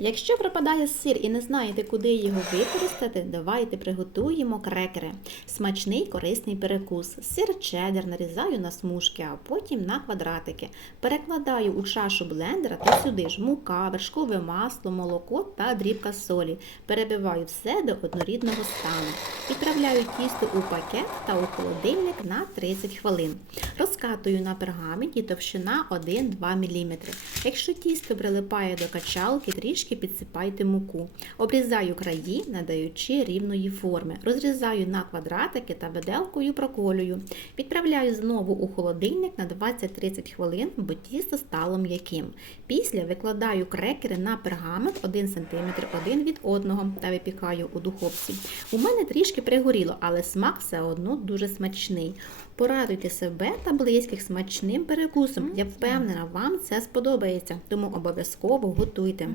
Якщо пропадає сир і не знаєте, куди його використати, давайте приготуємо крекери. Смачний корисний перекус. Сир чеддер нарізаю на смужки, а потім на квадратики. Перекладаю у чашу блендера та сюди ж мука, вершкове масло, молоко та дрібка солі. Перебиваю все до однорідного стану. Відправляю тісто у пакет та у холодильник на 30 хвилин. Розкатую на пергаменті товщина 1-2 мм. Якщо тісто прилипає до качалки, трішки підсипайте муку. Обрізаю краї, надаючи рівної форми. Розрізаю на квадратики та виделкою проколюю. Відправляю знову у холодильник на 20-30 хвилин, бо тісто стало м'яким. Після викладаю крекери на пергамент 1 см один від одного та випікаю у духовці. У мене трішки пригоріло, але смак все одно дуже смачний. Порадуйте себе та близьких смачним перекусом. Я впевнена, вам це сподобається, тому обов'язково готуйте.